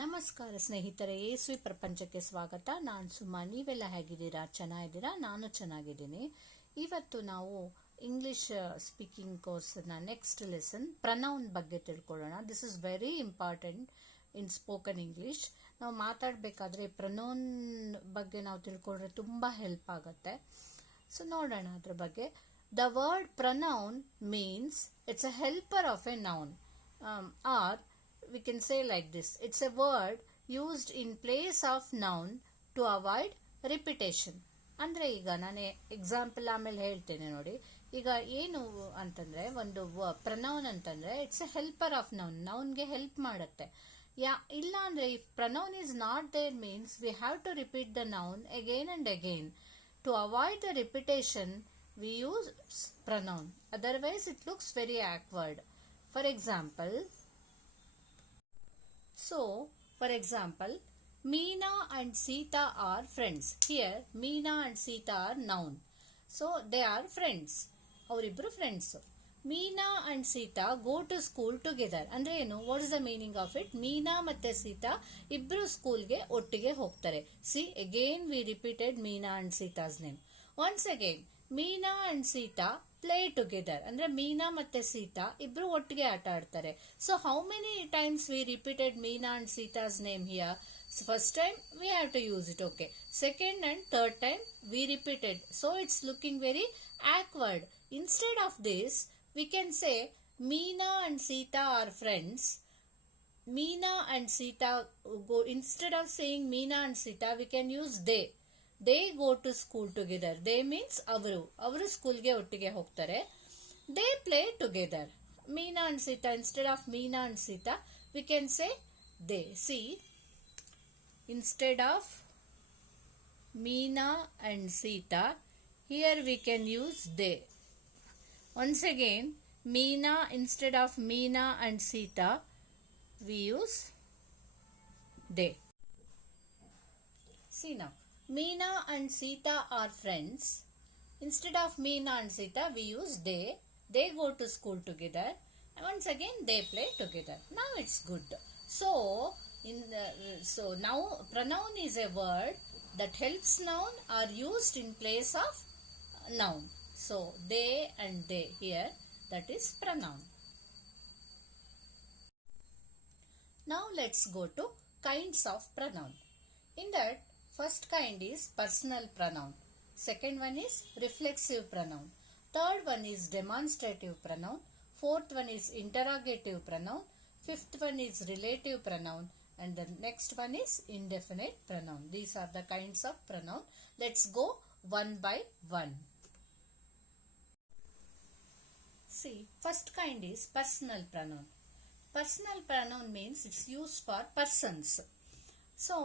ನಮಸ್ಕಾರ ಸ್ನೇಹಿತರೆ, ಯೇಸುವಿ ಪ್ರಪಂಚಕ್ಕೆ ಸ್ವಾಗತ. ನಾನು ಸುಮಾ. ನೀವೆಲ್ಲ ಹೇಗಿದ್ದೀರಾ? ಚೆನ್ನಾಗಿದ್ದೀರಾ? ನಾನು ಚೆನ್ನಾಗಿದ್ದೀನಿ. ಇವತ್ತು ನಾವು ಇಂಗ್ಲಿಷ್ ಸ್ಪೀಕಿಂಗ್ ಕೋರ್ಸ್ನ ನೆಕ್ಸ್ಟ್ ಲೆಸನ್ ಪ್ರನೌನ್ ಬಗ್ಗೆ ತಿಳ್ಕೊಳ್ಳೋಣ. This is very important in spoken English. ನಾವು ಮಾತಾಡಬೇಕಾದ್ರೆ ಪ್ರನೌನ್ ಬಗ್ಗೆ ನಾವು ತಿಳ್ಕೊಂಡ್ರೆ ತುಂಬ ಹೆಲ್ಪ್ ಆಗುತ್ತೆ. ಸೊ ನೋಡೋಣ ಅದ್ರ ಬಗ್ಗೆ. The word pronoun means it's a helper of A noun R we can say like this: it's a word used in place of noun to avoid repetition. ಅಂದ್ರೆ ಈಗ ನಾನು ಎಕ್ಸಾಂಪಲ್ ಆಮೇಲೆ ಹೇಳ್ತೇನೆ ನೋಡಿ. ಈಗ ಏನು ಅಂತಂದ್ರೆ, ಒಂದು ಪ್ರನೌನ್ ಅಂತಂದ್ರೆ it's a helper of noun, ನೌನ್ಗೆ ಹೆಲ್ಪ್ ಮಾಡುತ್ತೆ. ಇಲ್ಲ ಅಂದ್ರೆ if pronoun is not there means we have to repeat the noun again and again. To avoid the repetition we use pronoun, otherwise it looks very awkward. For example, so, for example, Meena and Sita are friends. Here, Meena and Sita are noun. So, they are friends. ಅವರಿಬ್ರು friends. Meena and Sita go to school together. ಅಂದ್ರೆ ಏನು? What is the meaning of it? Meena ಮತ್ತೆ ಸೀತಾ ಇಬ್ರು ಸ್ಕೂಲ್ಗೆ ಒಟ್ಟಿಗೆ ಹೋಗ್ತಾರೆ. See, again we repeated Meena and Sita's name. Once again, Meena and Sita play together. ಅಂದ್ರೆ ಮೀನಾ ಮತ್ತೆ ಸೀತಾ ಇಬ್ರು ಒಟ್ಟಿಗೆ ಆಟ ಆಡ್ತಾರೆ. So how many times we repeated Meena and Sita's name here? First time we have to use it, okay. Second and third time we repeated, so it's looking very awkward. Instead of this, we can say Meena and Sita are friends. Meena and Sita go. Instead of saying Meena and Sita, we can use they. They go to school together. They means ಅವರು ಸ್ಕೂಲ್ಗೆ ಒಟ್ಟಿಗೆ ಹೋಗ್ತಾರೆ. They play together. Meena and Sita, instead of Meena and Sita, we can say they. See, instead of Meena and Sita, here we can use they. Once again, Meena, instead of Meena and Sita, we use they. See now, Meena and Sita are friends. Instead of Meena and Sita, we use they. They go to school together. And once again, they play together. Now it's good. So now pronoun is a word that helps noun are used in place of noun. So they and they here, that is pronoun. Now let's go to kinds of pronoun. In that, first kind is personal pronoun. Second one is reflexive pronoun. Third one is demonstrative pronoun. Fourth one is interrogative pronoun. Fifth one is relative pronoun. And the next one is indefinite pronoun. These are the kinds of pronoun. Let's go one by one. See, first kind is personal pronoun. Personal pronoun means it's used for persons. So,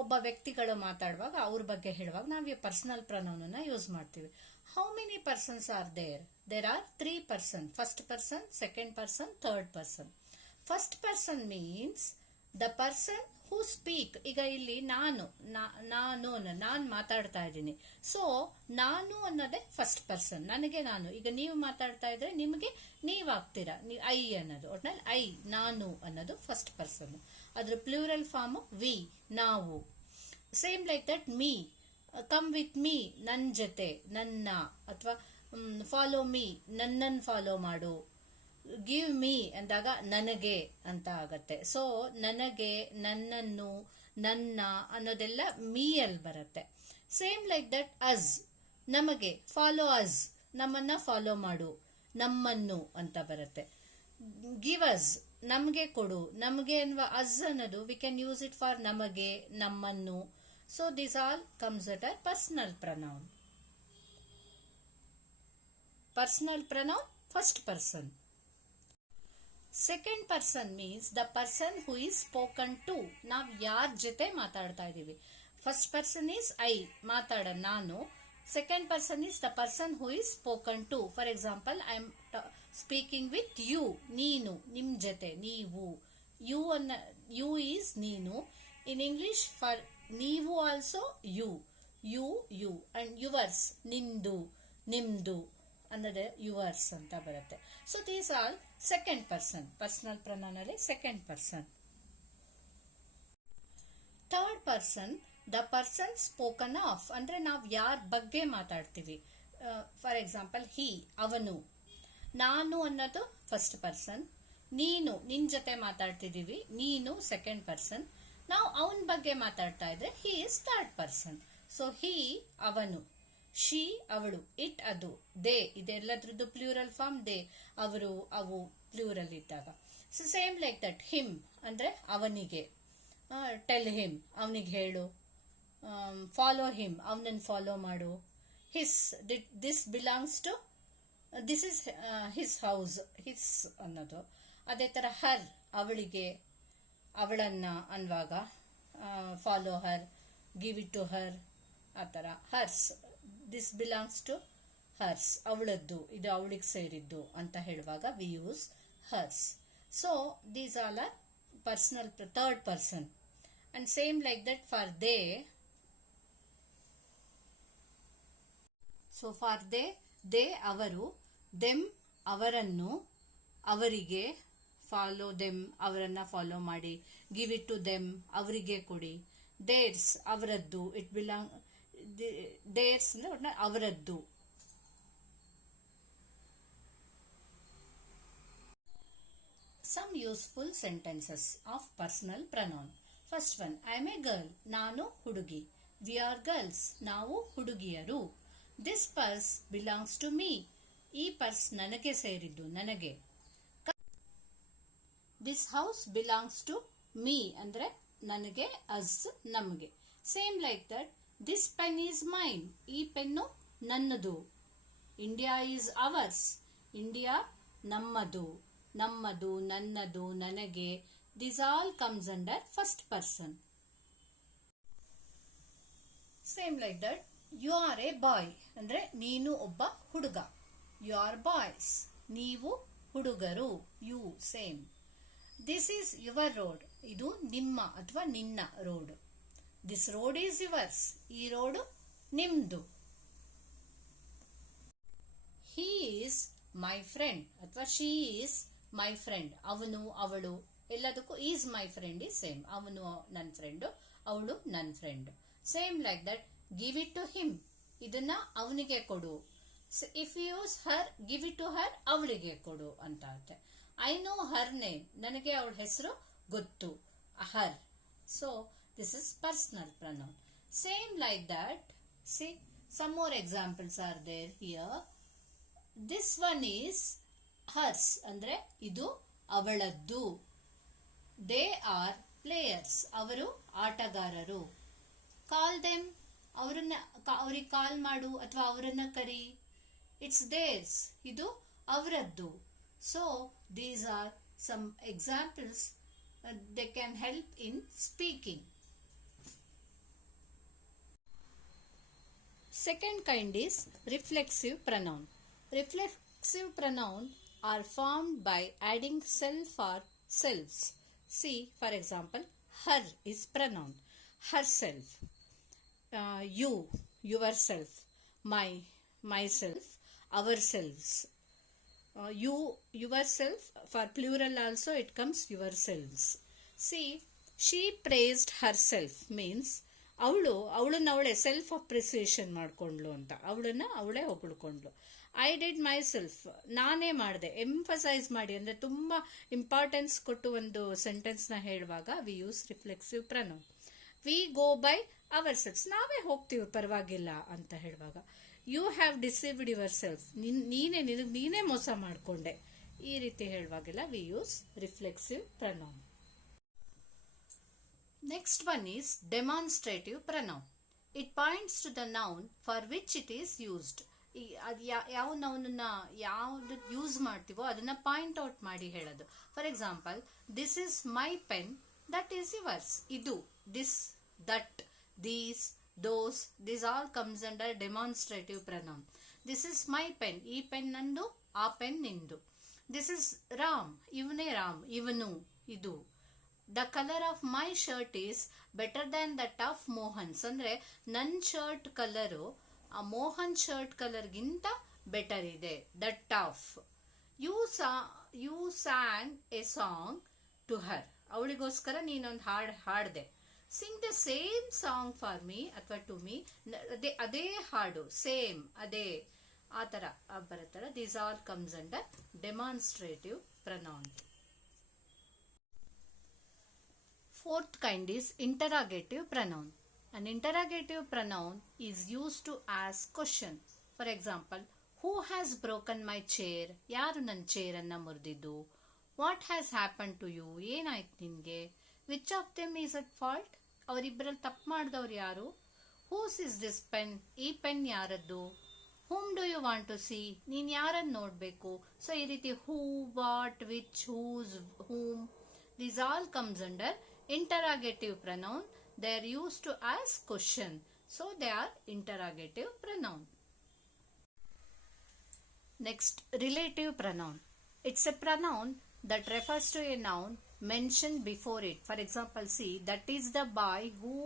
ಒಬ್ಬ ವ್ಯಕ್ತಿಗಳು ಮಾತಾಡುವಾಗ ಅವ್ರ ಬಗ್ಗೆ ಹೇಳುವಾಗ ನಾವು personal pronoun ಅನ್ನ use ಮಾಡ್ತೀವಿ. How many persons are there? There are 3 person. First person, second person, third person. First person means the person who speak. ಈಗ ಇಲ್ಲಿ ನಾನು ಮಾತಾಡ್ತಾ ಇದ್ದೀನಿ. ಸೊ ನಾನು ಅನ್ನೋದೇ ಫಸ್ಟ್ ಪರ್ಸನ್, ನನಗೆ ನಾನು. ಈಗ ನೀವು ಮಾತಾಡ್ತಾ ಇದ್ರೆ ನಿಮಗೆ ನೀವಾಗ್ತೀರಾ, ಐ ಅನ್ನೋದು. ಒಟ್ನಲ್ಲಿ ಐ, ನಾನು ಅನ್ನೋದು ಫಸ್ಟ್ ಪರ್ಸನ್. ಅದ್ರ ಪ್ಲೂರಲ್ ಫಾರ್ಮ್ ವಿ, ನಾವು. Same like that me, come with me, ನನ್ನ ಜೊತೆ, ನನ್ನ. ಅಥವಾ ಫಾಲೋ ಮೀ, ನನ್ನನ್ನು ಫಾಲೋ ಮಾಡು. ಗಿವ್ ಮೀ ಅಂದಾಗ ನನಗೆ ಅಂತ ಆಗತ್ತೆ. ಸೊ ನನಗೆ, ನನ್ನನ್ನು, ನನ್ನ ಅನ್ನೋದೆಲ್ಲ ಮೀ ಅಲ್ಲಿ ಬರುತ್ತೆ. ಸೇಮ್ ಲೈಕ್ ದಟ್ ಅಸ್, ನಮಗೆ, ಫಾಲೋ ಅಸ್, ನಮ್ಮನ್ನ ಫಾಲೋ ಮಾಡು, ನಮ್ಮನ್ನು ಅಂತ ಬರುತ್ತೆ. ಗಿವ್ ಅಸ್, ನಮಗೆ ಕೊಡು. ನಮಗೆ ಅನ್ನುವ ಅಸ್ ಅನ್ನೋದು we can use it for ನಮಗೆ, ನಮ್ಮನ್ನು. So this all comes at a personal pronoun. Personal pronoun, first person. Second person means the person who is spoken to. ನಾವು ಯಾರ ಜೊತೆ ಮಾತಾಡ್ತಾ ಇದೀವಿ? ಫಸ್ಟ್ ಪರ್ಸನ್ ಈಸ್ ಐ, ಮಾತಾಡ ನಾನು. Second person is the person who is spoken to. For example, I am speaking with you, ನೀನು, ನಿಮ್ ಜೊತೆ, ನೀವು. ಯು ಈಸ್ ನೀನು. ಇನ್ ಇಂಗ್ಲಿಷ್ ಫಾರ್ ನೀವು also you, you and yours, ನಿಂದು, ನಿಮ್ದು ಅನ್ನೋದೇ ಯುವರ್ಸ್ ಅಂತ ಬರುತ್ತೆ. So these all second person. Personal pronoun ಅಲ್ಲಿ second person. Third person, the person spoken of ಅಂದ್ರೆ ನಾವು ಯಾರ ಬಗ್ಗೆ ಮಾತಾಡ್ತೀವಿ. ಫಾರ್ ಎಕ್ಸಾಂಪಲ್ ಹಿ, ಅವನು. ನಾನು ಅನ್ನೋದು ಫಸ್ಟ್ ಪರ್ಸನ್. ನೀನು, ನಿನ್ ಜೊತೆ ಮಾತಾಡ್ತಿದೀವಿ, ನೀನು ಸೆಕೆಂಡ್ ಪರ್ಸನ್. ನಾವು ಅವನ ಬಗ್ಗೆ ಮಾತಾಡ್ತಾ ಇದ್ರೆ he is third person. So he, ಅವನು. ಶಿ, ಅವಳು. ಇಟ್, ಅದು. ದೇ, ಇದೆಲ್ಲದ್ರದ್ದು ಪ್ಲೂರಲ್ ಫಾರ್ಮ್. ದೇ, ಅವರು, ಅವು ಪ್ಲೂರಲ್ ಇದ್ದಾಗ. So same like that. Him ಅಂದ್ರೆ ಅವನಿಗೆ. ಟೆಲ್ ಹಿಮ್, ಅವನಿಗೆ ಹೇಳು. ಫಾಲೋ ಹಿಮ್, ಅವನನ್ನು ಫಾಲೋ ಮಾಡು. His, this belongs to, this is his house. His ಅನ್ನೋದು. ಅದೇ ತರ ಹರ್, ಅವಳಿಗೆ, ಅವಳನ್ನ ಅನ್ನುವಾಗ follow her, give it to her, ಆ ಥರ. Hers, this belongs to hers, ಅವಳದ್ದು, ಇದು ಅವಳಿಗೆ ಸೇರಿದ್ದು ಅಂತ ಹೇಳುವಾಗ we use hours. So these all are personal third person. And same like that for they. So for they, they ಅವರು. Them, ಅವರನ್ನು, ಅವರಿಗೆ. ಫಾಲೋ ದೆಮ್, ಅವರನ್ನ ಫಾಲೋ ಮಾಡಿ. ಗಿವ್ ಇಟ್ ಟು ದೆಮ್, ಅವರಿಗೆ ಕೊಡಿ. ದೇರ್ಸ್, ಅವರದ್ದು. ಇಟ್ ಬಿಲಾಂಗ್, ದೇರ್ಸ್ ಅಂದ್ರೆ ಅವರದ್ದು. Some useful sentences of personal pronoun. First one, I am a girl. ನಾನು ಹುಡುಗಿ. We are girls. ನಾವು ಹುಡುಗಿಯರು. This purse belongs to me. ಈ ಪರ್ಸ್ ನನಗೆ ಸೇರಿದ್ದು, ನನಗೆ. This house belongs to me ಅಂದ್ರೆ ನನಗೆ, ಅಸ್ ನಮಗೆ. Same like that. This pen is mine. ಈ ಪೆನ್ನು ನನ್ನದು. India is ours. ಇಂಡಿಯಾ ನಮ್ಮದು. ನಮ್ಮದು, ನನ್ನದು, ನನಗೆ. This all comes under first person. Same like that. You are a boy ಅಂದ್ರೆ ನೀನು ಒಬ್ಬ ಹುಡುಗ. You are boys. ನೀವು ಹುಡುಗರು. You, same. This is your road. ಇದು ನಿಮ್ಮ ಅಥವಾ ನಿನ್ನ road. This road is yours. ಈ ರೋಡು ನಿಮ್ದು. He is my friend ಅಥವಾ she is my friend. ಅವನು, ಅವಳು, ಎಲ್ಲದಕ್ಕೂ is my friend is same. ಅವನು ನನ್ನ ಫ್ರೆಂಡು, ಅವಳು ನನ್ನ friend. Same like that. Give it to him, ಇದನ್ನ ಅವನಿಗೆ ಕೊಡು. If you use her, give it to her, ಅವಳಿಗೆ ಕೊಡು ಅಂತ ಆಗುತ್ತೆ. ಐ ನೋ ಹರ್ ನೇಮ್, ನನಗೆ ಅವಳ ಹೆಸರು ಗೊತ್ತು. Her. So this is personal pronoun. Same like that. See, some more examples are there here. This one is hers ಅಂದ್ರೆ ಇದು ಅವಳದ್ದು. ದೇ ಆರ್ ಪ್ಲೇಯರ್ಸ್, ಅವರು ಆಟಗಾರರು. ಕಾಲ್ ದೆಮ್, ಅವ್ರಿಗೆ ಕಾಲ್ ಮಾಡು ಅಥವಾ ಅವರನ್ನ ಕರಿ. ಇಟ್ಸ್ ದೇರ್ಸ್, ಇದು ಅವರದ್ದು. So these are some examples. They can help in speaking. Second kind is reflexive pronoun. Reflexive pronoun are formed by adding self or selves. See, for example, her is pronoun. Herself. You, yourself. Myself, ourselves. You, yourself. For plural also it comes yourselves. See, she praised herself means ಅವಳನ್ನ ಅವಳೇ self appreciation ಮಾಡ್ಕೊಂಡ್ಲು ಅಂತ. ಅವಳನ್ನ ಅವಳೇ ಹೊಗಳ್ಕೊಂಡ್ಲು. I did my self, ನಾನೇ ಮಾಡಿದೆ. Emphasise ಮಾಡಿ ಅಂದ್ರೆ ತುಂಬಾ ಇಂಪಾರ್ಟೆನ್ಸ್ ಕೊಟ್ಟು ಒಂದು ಸೆಂಟೆನ್ಸ್ ನ ಹೇಳುವಾಗ we use reflexive pronoun. We go by ourselves, ನಾವೇ ಹೋಗ್ತೀವಿ ಪರವಾಗಿಲ್ಲ ಅಂತ ಹೇಳುವಾಗ. You have deceived yourself, ನೀನೇ ಮೋಸ ಮಾಡ್ಕೊಂಡೆ. ಈ ರೀತಿ ಹೇಳುವಾಗೆಲ್ಲ we use reflexive pronoun. Next one is demonstrative pronoun. It points to the noun for which it is used. ಯಾವ ನೌನನ್ನ ಯಾವ್ದು ಯೂಸ್ ಮಾಡ್ತೀವೋ ಅದನ್ನ ಪಾಯಿಂಟ್ ಔಟ್ ಮಾಡಿ ಹೇಳೋದು. For example, this is my pen, that is yours. ಇದು, this, that, these, those, this all comes under demonstrative pronoun. This is my pen, ಈ pen ನಂದು, ಆ ಪೆನ್ ನಿಂದು. ದಿಸ್ ಇಸ್ ರಾಮ್, ಇವನೇ ರಾಮ್, ಇವನು, ಇದು. The colour of my shirt is better than that of Mohan's ಅಂದ್ರೆ ನನ್ ಶರ್ಟ್ ಕಲರು ಆ ಮೋಹನ್ ಶರ್ಟ್ ಕಲರ್ಗಿಂತ ಬೆಟರ್ ಇದೆ. That of. You sang a song to her, ಅವಳಿಗೋಸ್ಕರ ನೀನೊಂದು ಹಾಡ್ದೆ. Sing the same song for me ಅಥವಾ to me. ಅದೇ ಹಾಡು ಸೇಮ್ ಅದೇ ಆ ಥರ ಬರುತ್ತಲ್ಲ. These all comes under demonstrative pronoun. Fourth kind is interrogative pronoun. An interrogative pronoun is used to ask question. For example, who has broken my chair? ಯಾರು ನನ್ನ chair ಅನ್ನ ಮುರಿದಿದ್ದು? What has happened to you? ಏನಾಯ್ತು ನಿನ್ಗೆ? Which of them is at fault? ಅವರಿಬ್ಬರಲ್ಲಿ ತಪ್ಪು ಮಾಡಿದವ್ರು ಯಾರು? Whose is this pen? ಈ pen ಯಾರದ್ದು? Whom do you want to see? ನೀನ್ ಯಾರನ್ನು ನೋಡ್ಬೇಕು? ಸೊ ಈ ರೀತಿ who, what, which, whose, whom, these all comes under interrogative pronoun. They are used to ask question. So they are interrogative pronoun. Next, relative pronoun. It's a pronoun that refers to a noun mentioned before it. For example, see, that is the boy who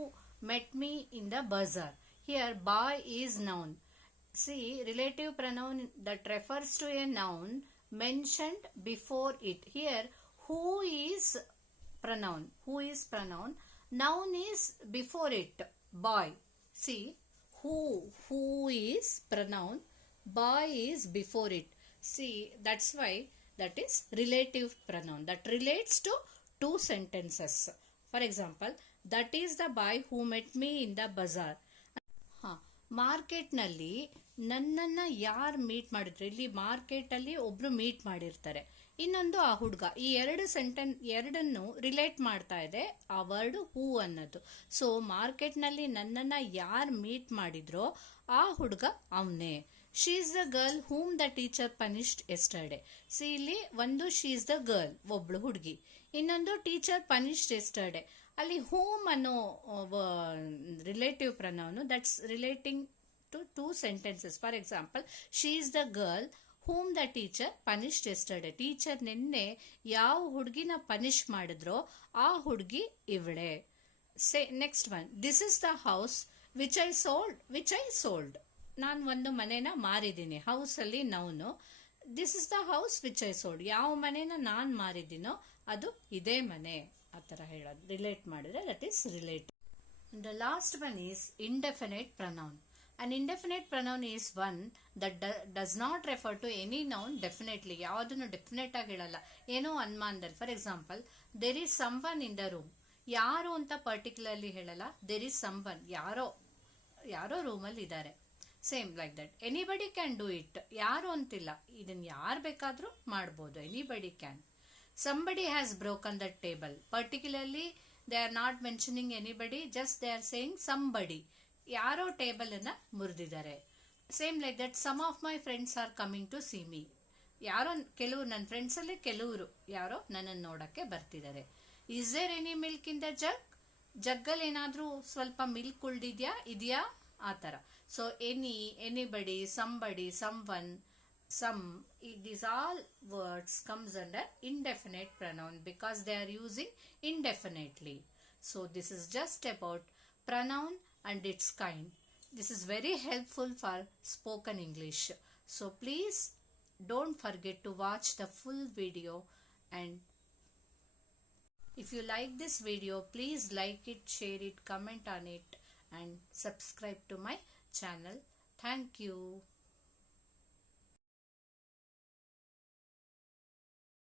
met me in the bazaar. Here, boy is noun. See, relative pronoun that refers to a noun mentioned before it. Here, who is pronoun. Who is pronoun. Noun is before it. Boy. See, who is pronoun. Boy is before it. See, that's why that is relative pronoun that relates to two sentences. For example, that is the boy who met me in the bazaar. ಮಾರ್ಕೆಟ್ನಲ್ಲಿ ನನ್ನನ್ನು ಯಾರು meet ಮಾಡಿದ್ರು? ಇಲ್ಲಿ ಮಾರ್ಕೆಟಲ್ಲಿ ಒಬ್ರು meet ಮಾಡಿರ್ತಾರೆ, ಇನ್ನೊಂದು ಆ ಹುಡುಗ. ಈ ಎರಡನ್ನು ರಿಲೇಟ್ ಮಾಡ್ತಾ ಇದೆ ಆ ವರ್ಡ್ ಹೂ ಅನ್ನೋದು. ಸೊ ಮಾರ್ಕೆಟ್ನಲ್ಲಿ ನನ್ನನ್ನು ಯಾರು ಮೀಟ್ ಮಾಡಿದ್ರೋ ಆ ಹುಡುಗ ಅವನೇ. She is the girl whom the teacher punished yesterday. C ಇಲ್ಲಿ ಒಂದು ಶಿ ಈಸ್ ದ ಗರ್ಲ್ ಒಬ್ಳು ಹುಡುಗಿ, ಇನ್ನೊಂದು ಟೀಚರ್ ಪನಿಷ್ಡ್ ಎಸ್ಟರ್ಡೇ. ಅಲ್ಲಿ ಹೂಮ್ ಅನ್ನೋ relative pronoun that's relating to two sentences. For example, she is the girl whom the teacher punished yesterday. Teacher ನಿನ್ನೆ ಯಾವ ಹುಡುಗಿನ ಪನಿಷ್ ಮಾಡಿದ್ರೋ ಆ ಹುಡುಗಿ ಇವಳೆ. Next one, this is the house which I sold. ನಾನು ಒಂದು ಮನೆನ ಮಾರಿದ್ದೀನಿ. ಹೌಸಲ್ಲಿ noun. This is the house which I sold. ಯಾವ ಮನೆನ ನಾನು ಮಾರಿದ್ದೀನೋ ಅದು ಇದೇ ಮನೆ. ಆ ಥರ ಹೇಳೋದು ರಿಲೇಟ್ ಮಾಡಿದ್ರೆ that is relative. The last one is indefinite pronoun. An indefinite pronoun is one that does not refer to any noun definitely. ಯಾವುದನ್ನು ಡೆಫಿನೆಟ್ ಆಗಿ ಹೇಳಲ್ಲ, ಏನೋ ಅನುಮಾನದಲ್ಲಿ. For example, there is someone in the room. ಯಾರು ಅಂತ particularly ಹೇಳಲ್ಲ, there is some one, ಯಾರೋ ರೂಮಲ್ಲಿ ಇದ್ದಾರೆ. Same like that. Anybody can do it. ಯಾರು ಅಂತಿಲ್ಲ, ಇದನ್ನು ಯಾರು ಬೇಕಾದರೂ ಮಾಡ್ಬೋದು. Anybody can. Somebody has broken the table. Particularly, they are not mentioning anybody, just they are saying somebody. ಯಾರೋ ಟೇಬಲ್ ಅನ್ನ ಮುರಿದಿದ್ದಾರೆ. Same like that. Some of my friends are coming to see me. ಕೆಲವು ನನ್ನ friends ಅಲ್ಲಿ ಕೆಲವರು ಯಾರೋ ನನ್ನನ್ನು ನೋಡಕ್ಕೆ ಬರ್ತಿದ್ದಾರೆ. Is there any milk in the jug? ಜಗ್ಗಲ್ಲಿ ಏನಾದ್ರೂ ಸ್ವಲ್ಪ ಮಿಲ್ಕ್ ಇದೆಯಾ ಆ ತರ. So anybody, somebody, someone, some, these all words comes under indefinite pronoun because they are using indefinitely. So this is just about pronoun and its kind. This is very helpful for spoken English. So please don't forget to watch the full video, and if you like this video, please like it, share it, comment on it, and subscribe to my channel. Thank you.